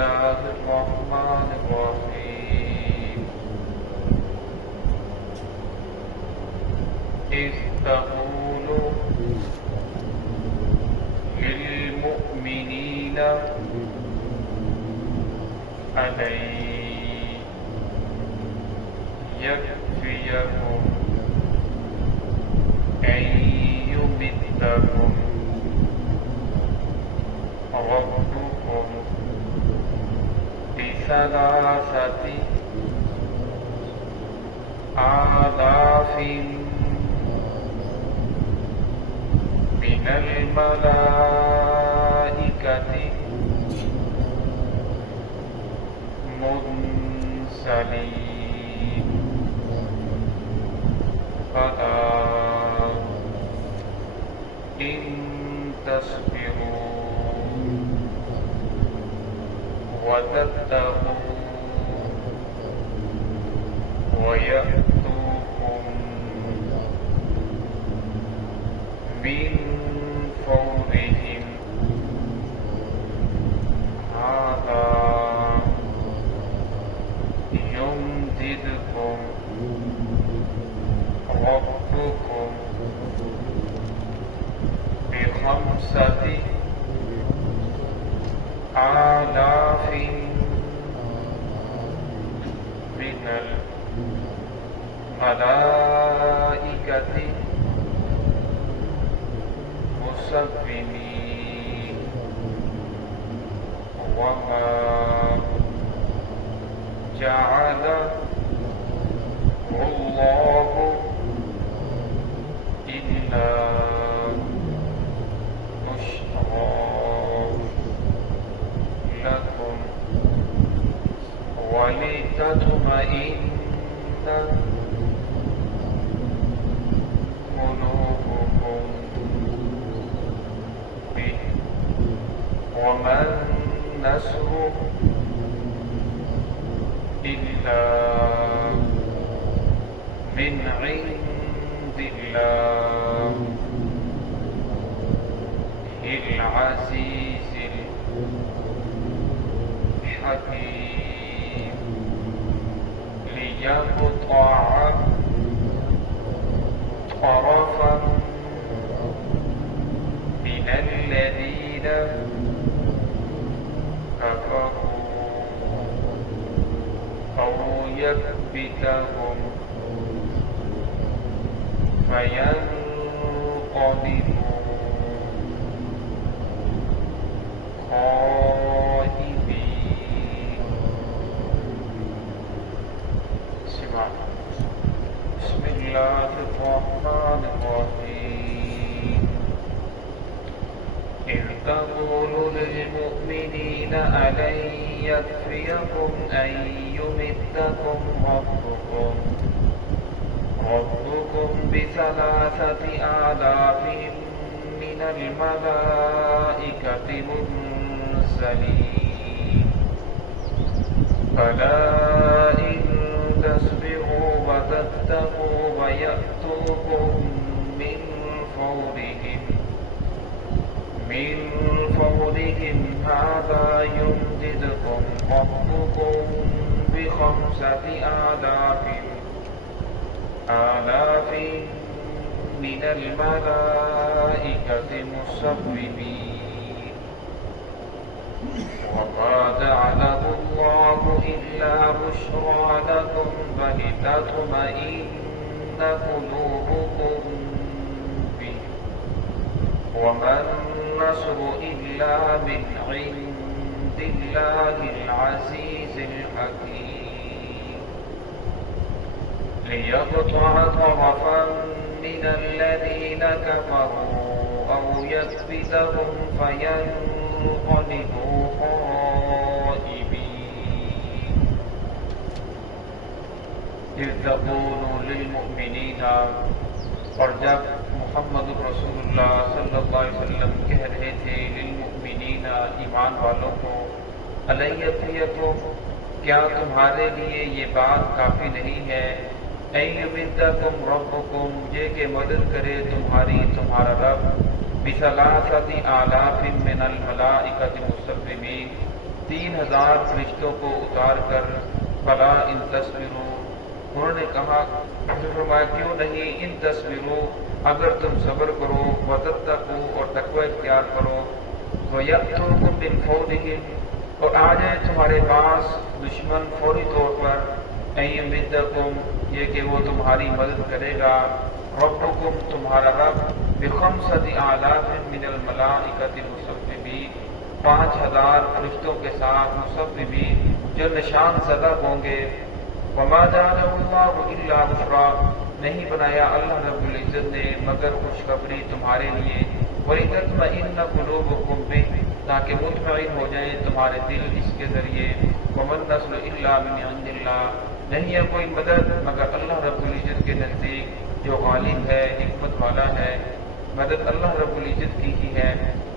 الله الرحمن الرحيم إذ تقول للمؤمنين ألن يكفيكم أن يمدكم ربكم بثلاثة آلاف من الملائكة منزلين فلا إن تصبروا وتتقوا ويأتوكم من فورهم هذا يمددكم ربكم بخمسة آلاف من الملائكة مسومين وما جعله الله إلا بشرى لكم ولتطمئن قلوبكم به وما النصر إلا من عند الله العزيز الحكيم ليقطع طرفا من الذين كفروا أو يكبتهم فينقلبوا خائبين. بسم الله الرحمن الرحيم إذ تقول للمؤمنين ألن يكفيكم أن يمدكم ربكم بثلاثة آلاف من الملائكة منزلين فلا إن تصبروا وتتقوا ويأتوكم من فورهم هذا يمددكم ربكم بخمسة آلاف من الملائكة مسومين وما جعله الله إلا بشرى لكم ولتطمئن قلوبكم به وما النصر إلا من عند الله العزيز الحكيم ليقطع طرفا من الذين كفروا أو يكبتهم فينقلبوا خائبين إذ تقول للمؤمنين اور جب محمد رسول اللہ صلی اللہ علیہ وسلم کہہ رہے تھے للمؤمنین ایمان والوں کو أَلَنْ يَكْفِيَكُمْ کیا تمہارے لیے یہ بات کافی نہیں ہے أَن يُمِدَّكُمْ رَبُّكُمْ یہ کہ مدد کرے تمہارا رب بِثَلَاثَةِ آلَافٍ مِّنَ الْمَلَائِكَةِ مُسَوِّمِينَ 3000 فرشتوں کو اتار کر فلا ان تصبروا، انہوں نے کہا فرمایا کیوں نہیں، ان تصبروا اگر تم صبر کرو، وتتقوا اور تقوی اختیار کرو، وَيَأْتُوكُم مِّن فَوْرِهِمْ اور آ جائے تمہارے پاس دشمن فوری طور پر، أَن يُمِدَّكُم یہ کہ وہ تمہاری مدد کرے گا، ربکم تمہارا رب بِخَمْسَةِ آلَافٍ مِّنَ الْمَلَائِكَةِ مُصَوِّمِينَ 5000 فرشتوں کے ساتھ مصوبین جو نشان زدہ ہوں گے، وَمَا جَعَلَهُ اللَّهُ إِلَّا بُشْرَىٰ نہیں بنایا اللہ رب العزت نے مگر خوشخبری تمہارے لیے، وَلِتَطْمَئِنَّ قُلُوبُكُم بِهِ تاکہ مطمئن ہو جائیں تمہارے دل اس کے ذریعے، وَمَا النَّصْرُ إِلَّا مِنْ عِندِ اللَّهِ نہیں ہے کوئی مدد مگر اللہ رب العزت کے نزدیک جو غالب ہے حکمت والا ہے، مدد اللہ رب العزت کی ہی ہے،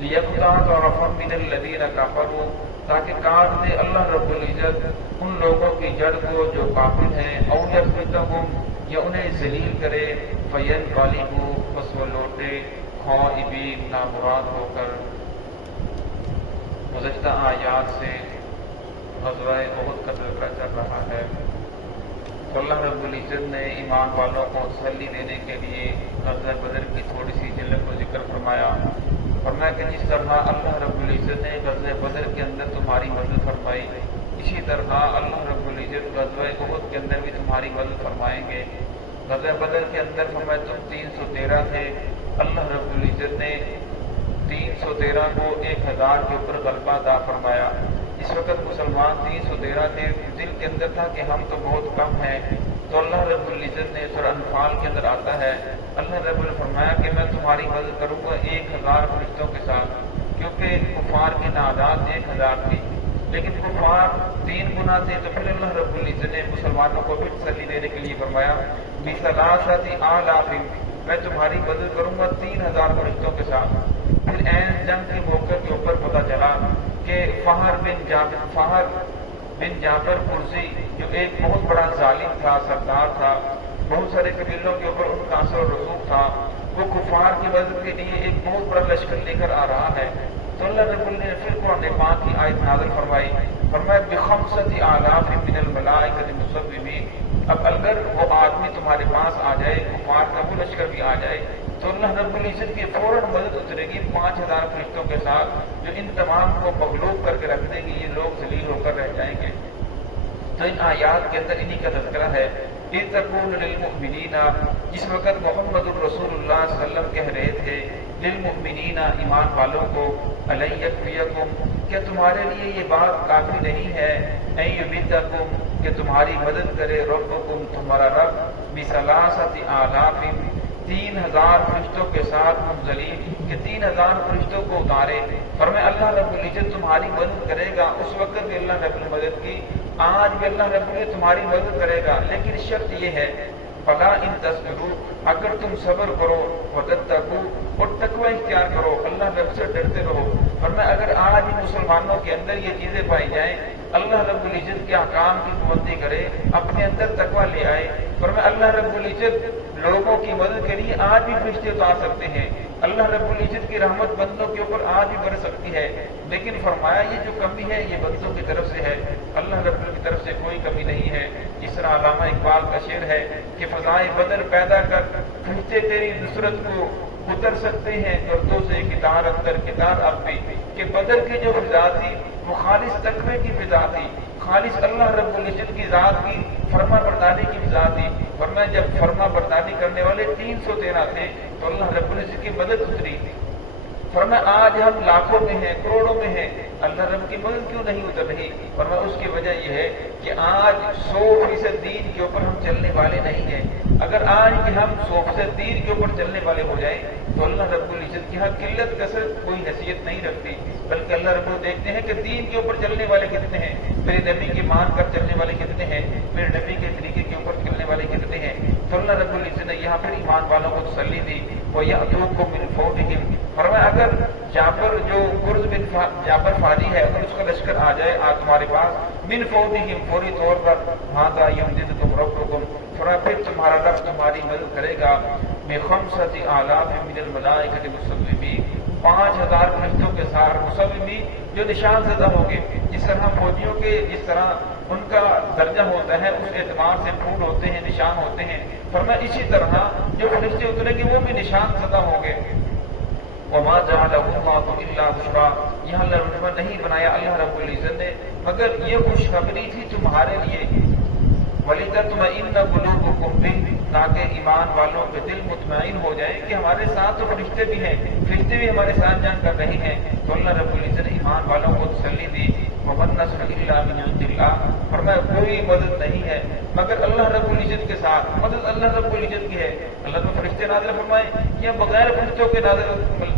لِيَقْطَعَ طَرَفًا مِّنَ الَّذِينَ كَفَرُوا تاکہ کاٹ دے اللہ رب العزت ان لوگوں کی جڑ کو جو کافر ہیں، اَوْ يَكْبِتَهُمْ یا انہیں ذلیل کرے، فَيَنْقَلِبُوا پس وہ لوٹے خائبین نامراد ہو کر۔ گزشتہ آیات سے غزوہ احد کا تذکرہ چل رہا ہے، تو اللہ رب العزت نے ایمان والوں کو تسلی دینے کے لیے غزوہ بدر کی تھوڑی سی جھلک کو ذکر فرمایا کہ جس طرح اللہ رب العزت نے غزوہ بدر کے اندر تمہاری مدد فرمائی، اسی طرح اللہ رب العزت غزوہ احد کے اندر بھی تمہاری مدد فرمائیں گے۔ غزوہ بدر کے اندر فرمایا تم 313 تھے، اللہ رب العزت نے 313 کو 1000 کے اوپر غلبہ عطا فرمایا۔ اس وقت مسلمان 313 تھے، دل کے اندر تھا کہ ہم تو بہت کم ہیں، تو اللہ رب العزت نے سورہ انفال کے اندر آتا ہے، اللہ رب العزت نے فرمایا کہ میں تمہاری مدد کروں گا 1000 فرشتوں کے ساتھ، کیونکہ کفار کی تعداد 1000 تھی، لیکن کفار 3 گنا تھے، تو پھر اللہ رب العزت نے مسلمانوں کو بھی تسلی دینے کے لیے فرمایا بِثَلَاثَةِ آلَافٍ میں تمہاری مدد کروں گا 3000 فرشتوں کے ساتھ۔ پھر عین جنگ کے موقع کے اوپر پتہ چلا کہ فہر بن جابر قرظی جو ایک بہت بڑا ظالم تھا، سردار تھا، بہت سارے قبیلوں کے اوپر ان کا اثر و رسوخ تھا، وہ کفار کی مدد کے لیے ایک بہت بڑا لشکر لے کر آ رہا ہے، تو اللہ رب العزت نے پھر قرآن پاک کی آیت نازل فرمائی بِخَمْسَةِ آلَافٍ مِّنَ الْمَلَائِكَةِ مُصَوِّمِينَ اب اگر وہ آدمی تمہارے پاس آ جائے، کفار کا وہ لشکر بھی آ جائے، تو اللہ رب العزت کی فوراً مدد اترے گی 5000 فرشتوں کے ساتھ، جو ان تمام کو مغلوب کر کے رکھ دیں گے، یہ لوگ ذلیل ہو کر رہ جائیں گے۔ تو ان آیات کے اندر انہی کا تذکرہ ہے، اِذْ تَقُولُ لِلْمُؤْمِنِينَ جس وقت محمد الرسول اللہ صلی اللہ علیہ وسلم کہہ رہے تھے للمؤمنین ایمان والوں کو، أَلَنْ يَكْفِيَكُمْ کیا تمہارے لیے یہ بات کافی نہیں ہے، أَن يُمِدَّكُمْ کہ تمہاری مدد کرے ربکم تمہارا رب بِثَلَاثَةِ آلَافٍ 3000 فرشتوں کے ساتھ منزلین کہ 3000 فرشتوں کو اتارے، فرمایا اللہ رب العزت تمہاری مدد کرے گا، اس وقت بھی اللہ رب العزت مدد کی، آج بھی اللہ رب العزت تمہاری مدد کرے گا، لیکن شرط یہ ہے فلا ان تصبروا اگر تم صبر کرو، وتتقوا اور تقوی اختیار کرو، اللہ رب سے ڈرتے رہو، فرمایا اگر آج بھی مسلمانوں کے اندر یہ چیزیں پائی جائیں، اللہ رب العزت کے احکام کی پابندی کرے، اپنے اندر تقوی لے آئے، فرمایا اللہ رب العزت لوگوں کی مدد کے لیے آج بھی فرشتے اتار سکتے ہیں، اللہ رب العزت کی رحمت بندوں کے اوپر آج بھی برس سکتی ہے، لیکن فرمایا یہ جو کمی ہے یہ بندوں کی طرف سے ہے، اللہ رب العزت کی طرف سے کوئی کمی نہیں ہے۔ اس طرح علامہ اقبال کا شعر ہے کہ فضائے بدر پیدا کر فرشتے تیری نصرت کو اتر سکتے ہیں، گردوں سے کتار اندر کتار اب بھی، کہ بدر کی جو فضا تھی وہ خالص تقوی کی فضا تھی، خالص اللہ رب العزت کی ذات کی فرما برداری کی فضا تھی، فرمایا جب فرما برداری کرنے والے 313 تھے تو اللہ رب العزت کی مدد اتری، فرمایا آج ہم لاکھوں میں ہیں، کروڑوں میں ہیں، اللہ رب کی مدد کیوں نہیں اتر رہی؟ فرمایا اس کی وجہ یہ ہے کہ آج 100% دین کے اوپر ہم چلنے والے نہیں ہیں، اگر آج بھی ہم 100% دین کے اوپر چلنے والے ہو جائیں تو اللہ رب العزت کی یہاں قلت کثرت کوئی حیثیت نہیں رکھتی، بلکہ اللہ رب العزت دیکھتے ہیں کہ دین کے اوپر چلنے والے کتنے ہیں، میرے نبی کی مان کر چلنے والے کتنے ہیں، میرے نبی کے طریقے کے اوپر چلنے والے کتنے ہیں، تو اللہ رب العزت نے یہاں پر ایمان والوں کو تسلی دی، وَيَأْتُوكُم مِّن فَوْرِهِمْ فرمایا اگر جابر جو قرظ بن جابر فاری ہے اگر اس کا لشکر آ جائے تمہارے پاس من فوجہم فوری طور پر ہاں یمددکم ربکم فرمایا پھر تمہارا رب تمہاری مدد کرے گا بِخَمْسَةِ آلَافٍ مِّنَ الْمَلَائِكَةِ مُصَوِّمِينَ 5000 فرشتوں کے ساتھ مصومی جو نشان زدہ ہوں گے، جس طرح فوجیوں کے جس طرح ان کا درجہ ہوتا ہے اس اعتبار سے پھول ہوتے ہیں، نشان ہوتے ہیں، فرمایا اسی طرح جو فرشتے اتریں گے وہ بھی نشان زدہ ہوں گے۔ وما جعله الله الا بشرا، یہاں لفظ نہیں بنایا اللہ رب العزت نے مگر یہ خوشخبری تھی تمہارے لیے، وَلِتَطْمَئِنَّ قُلُوبُكُمْ بِهِ، تاکہ ایمان والوں کے دل مطمئن ہو جائے کہ ہمارے ساتھ تو فرشتے بھی ہیں، فرشتے بھی ہمارے ساتھ جنگ کر رہے ہیں۔ تو اللہ رب العزت نے ایمان والوں کو تسلی دی، وَمَا النَّصْرُ إِلَّا مِنْ عِنْدِ اللَّهِ، فرمایا کوئی مدد نہیں ہے مگر اللہ رب العزت کے ساتھ، مدد اللہ رب العزت کی ہے۔ اللہ نے فرشتے نازل فرمائے یا بغیر فرشتوں کے نازل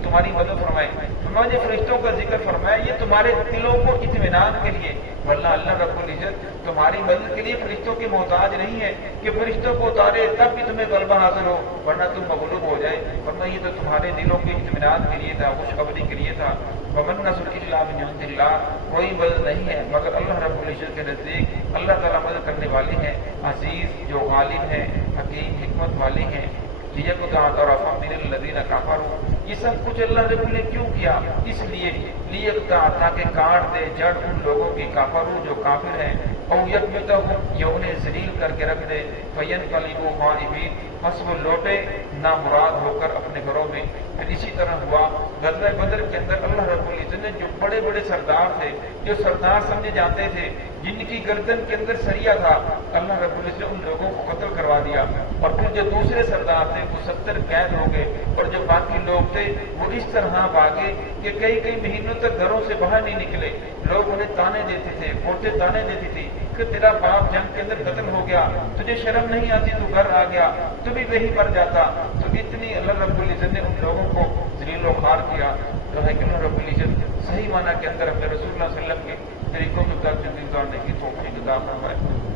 تمہاری مدد فرمائے، فرمایا یہ فرشتوں کا ذکر فرمایا یہ تمہارے دلوں کو اطمینان کے لیے، ورنہ اللہ رب العزت تمہاری مدد کے لیے فرشتوں کی محتاج نہیں ہے کہ فرشتوں کو اتارے تب بھی تمہیں غلبہ حاصل ہو ورنہ تم مغلوب ہو جائے، ورنہ یہ تو تمہارے دلوں کے اطمینان کے لیے تھا، خوشخبری کے لیے تھا۔ وَمَن نَّصْرُ إِلَّا مِنْ عِندِ اللَّهِ، کوئی مدد نہیں ہے مگر اللہ رب العزت کے نزدیک، اللہ تعالیٰ مدد کرنے والے ہیں، عزیز جو غالب ہیں، حکیم حکمت والے ہیں۔ لِيَقْطَعَ طَرَفًا مِنَ الَّذِينَ كَفَرُوا، یہ سب کچھ اللہ رب نے کیوں کیا؟ اس لیے لِيَقْطَعَ، تاکہ کاٹ دے جڑ ان لوگوں کی کافروں جو کافر ہیں، او یکبتہم، یا انہیں ذلیل کر کے رکھ دے، فینقلبوا خائبین، پس وہ لوٹے نامراد ہو کر اپنے گھروں میں۔ پھر اسی طرح ہوا غزوہ بدر کے اندر اللہ رب العزت نے جو بڑے بڑے سردار تھے، جو سردار سمجھے جاتے تھے، جن کی گردن کے اندر سریا تھا، اللہ رب العزت نے ان لوگوں کو قتل کروا دیا، اور پھر جو دوسرے سردار تھے وہ 70 قید ہو گئے، اور جو باقی لوگ تھے وہ اس طرح بھاگے کہ کئی مہینوں تک گھروں سے باہر نہیں نکلے۔ لوگ انہیں تانے دیتے تھے، عورتیں تانے دیتی تھی کہ تیرا باپ جنگ کے اندر قتل ہو گیا، تجھے شرم نہیں آتی، تو گھر آ گیا، تو بھی وہی پر جاتا۔ تو اتنی اللہ رب العزت نے ان لوگوں کو ذلیل و خوار کیا، جو ہے کہ اللہ رب العزت صحیح معنی کے اندر اپنے رسول اللہ صلی اللہ علیہ وسلم کے طریقوں کے تحت زندگی گزارنے کی توفیق عطا فرمائے۔